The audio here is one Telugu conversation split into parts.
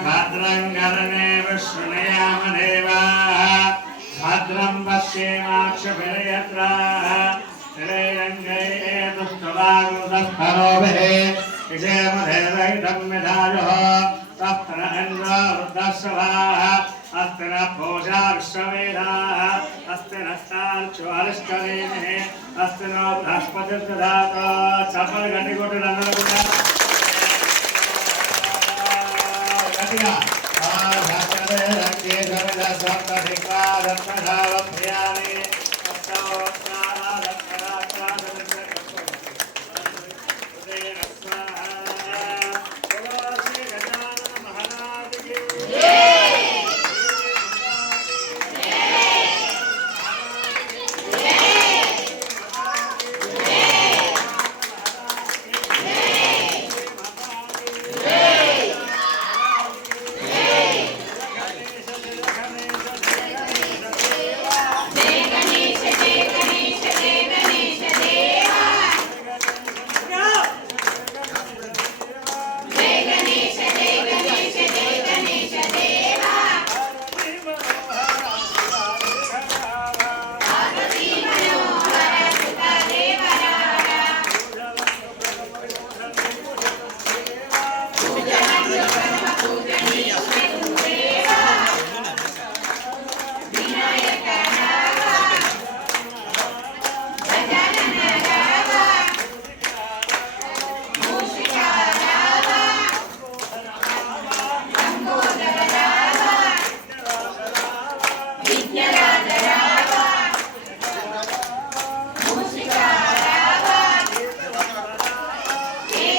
భద్రం గరణే విష్ణుయామ దేవాः భద్రం పశ్యేమాక్షభిరయత్రాः శ్రీరంగైः దుష్టవాగుదస్థరోభిः విజయమధేదైతం విధాయుः తత్ర ఇంద్రో వృద్ధశ్రవాः అస్తి న పూజా విశ్వవేదాः అస్తి నష్టార్చువరిష్టవేమిः అస్తి నో బృహస్పతిర్దధాతో గట్టిగా రక్తే సర్వ సప్త శిక్వా రత్న ధావ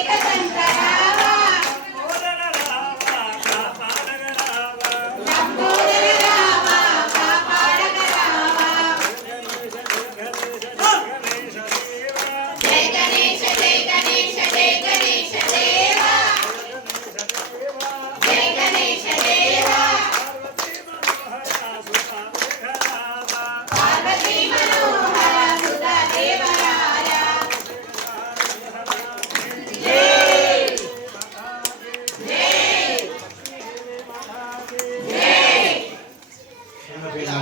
Muita. innovation.